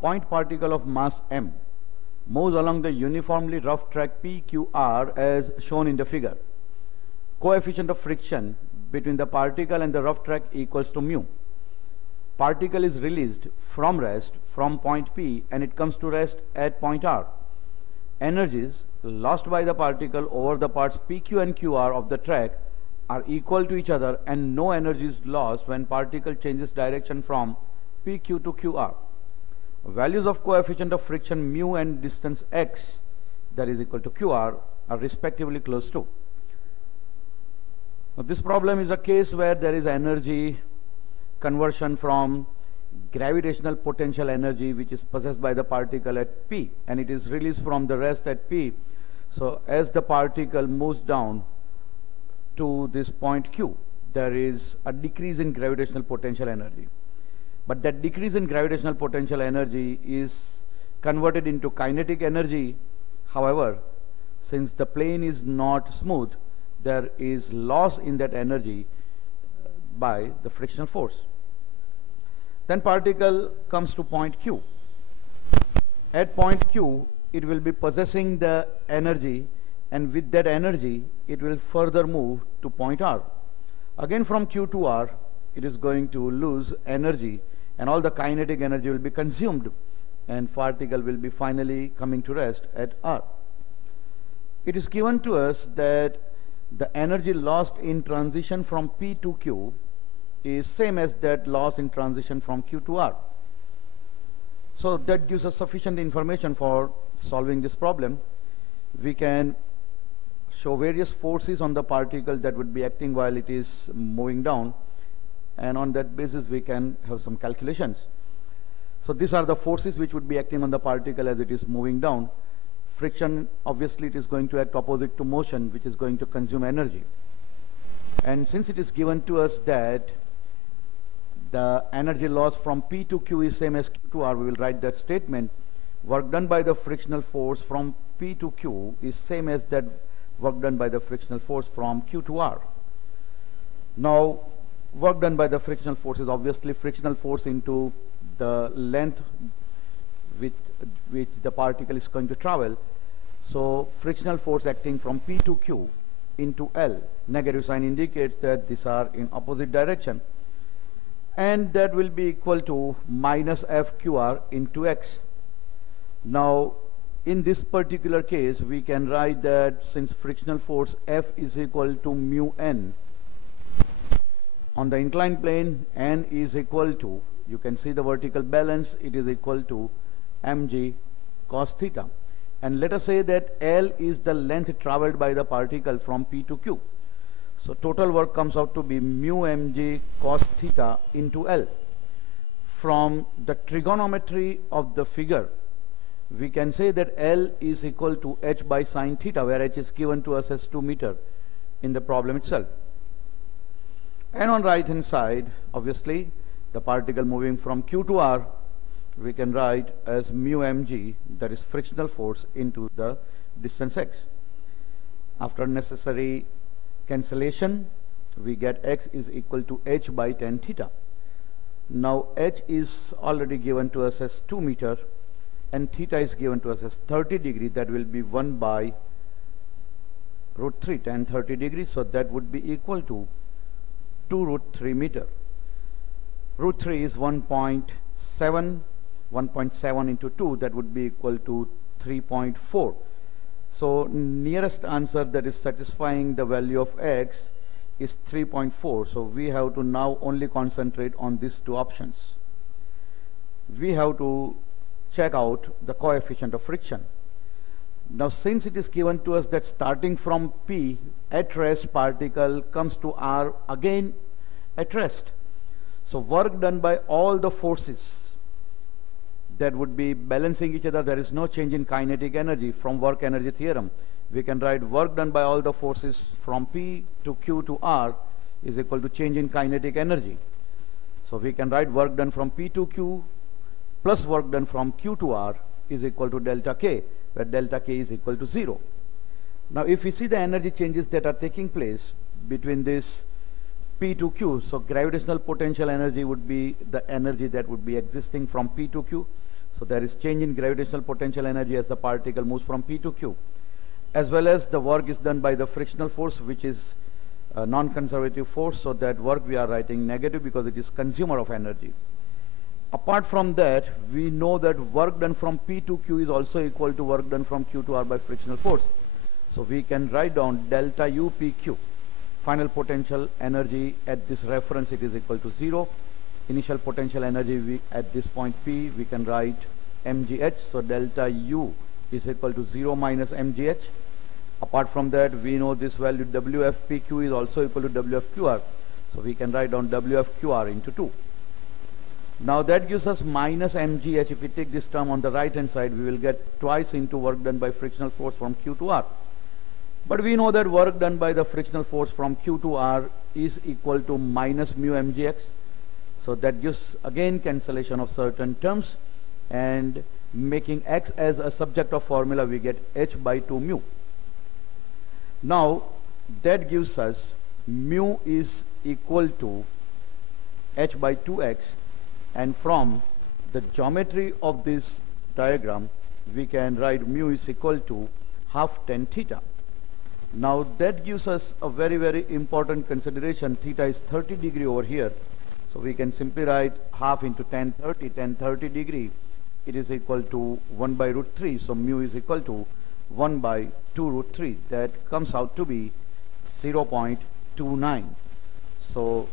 point particle of mass m moves along the uniformly rough track PQR as shown in the figure. Coefficient of friction between the particle and the rough track equals to mu. Particle is released from rest from point P and it comes to rest at point R. Energies lost by the particle over the parts PQ and QR of the track are equal to each other, and no energy is lost when particle changes direction from PQ to QR. Values of coefficient of friction mu and distance x, that is equal to QR, are respectively close to. Now, this problem is a case where there is energy conversion from gravitational potential energy which is possessed by the particle at P, and it is released from the rest at P. So as the particle moves down to this point Q, there is a decrease in gravitational potential energy. But that decrease in gravitational potential energy is converted into kinetic energy. However, since the plane is not smooth, there is loss in that energy by the frictional force. Then particle comes to point Q. At point Q, it will be possessing the energy, and with that energy, it will further move to point R. Again from Q to R, it is going to lose energy, and all the kinetic energy will be consumed, and particle will be finally coming to rest at R. It is given to us that the energy lost in transition from P to Q is same as that loss in transition from Q to R. So that gives us sufficient information for solving this problem. We can show various forces on the particle that would be acting while it is moving down, and on that basis we can have some calculations. So these are the forces which would be acting on the particle as it is moving down. Friction, obviously it is going to act opposite to motion, which is going to consume energy. And since it is given to us that the energy loss from P to Q is same as Q to R, we will write that statement. Work done by the frictional force from P to Q is same as that work done by the frictional force from Q to R. Now, work done by the frictional force is obviously frictional force into the length with which the particle is going to travel. So frictional force acting from P to Q into L, negative sign indicates that these are in opposite direction, and that will be equal to minus FQR into X. Now in this particular case we can write that since frictional force F is equal to mu n, on the inclined plane n is equal to, you can see the vertical balance, it is equal to mg cos theta. And let us say that L is the length traveled by the particle from P to Q. So total work comes out to be mu mg cos theta into L. From the trigonometry of the figure, we can say that L is equal to h by sine theta, where h is given to us as 2 meter in the problem itself. And on right hand side, obviously the particle moving from Q to R, we can write as mu mg, that is frictional force, into the distance x. After necessary cancellation, we get x is equal to h by tan theta. Now h is already given to us as 2 meter and theta is given to us as 30 degree. That will be 1 by root 3 tan 30 degrees, so that would be equal to 2 root 3 meter. Root 3 is 1.7 into 2, that would be equal to 3.4. So nearest answer that is satisfying the value of x is 3.4. So we have to now only concentrate on these two options. We have to check out the coefficient of friction. Now since it is given to us that starting from P at rest, particle comes to R again at rest. So work done by all the forces that would be balancing each other, there is no change in kinetic energy from work energy theorem. We can write work done by all the forces from P to Q to R is equal to change in kinetic energy. So we can write work done from P to Q plus work done from Q to R is equal to delta K, where delta K is equal to 0. Now if we see the energy changes that are taking place between this P to Q, so gravitational potential energy would be the energy that would be existing from P to Q. So there is change in gravitational potential energy as the particle moves from P to Q, as well as the work is done by the frictional force, which is a non-conservative force. So that work we are writing negative because it is consumer of energy. Apart from that, we know that work done from P to Q is also equal to work done from Q to R by frictional force. So we can write down delta U PQ. Final potential energy at this reference, it is equal to 0. Initial potential energy at this point P, we can write mgh. So delta U is equal to 0 minus mgh. Apart from that, we know this value WFPQ is also equal to WFQR. So we can write down WFQR into 2. Now that gives us minus mgh. If we take this term on the right hand side, we will get twice into work done by frictional force from Q to R. But we know that work done by the frictional force from Q to R is equal to minus mu mgx. So that gives again cancellation of certain terms, and making x as a subject of formula, we get h by 2 mu. Now that gives us mu is equal to h by 2x, and from the geometry of this diagram we can write mu is equal to half tan theta. Now that gives us a very, very important consideration. Theta is 30 degree over here, so we can simply write half into tan 30. Tan 30 degree, it is equal to 1 by root 3. So mu is equal to 1 by 2 root 3. That comes out to be 0.29. So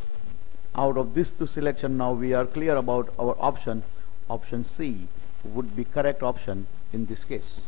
out of this two selection, now we are clear about our option. Option C would be correct option in this case.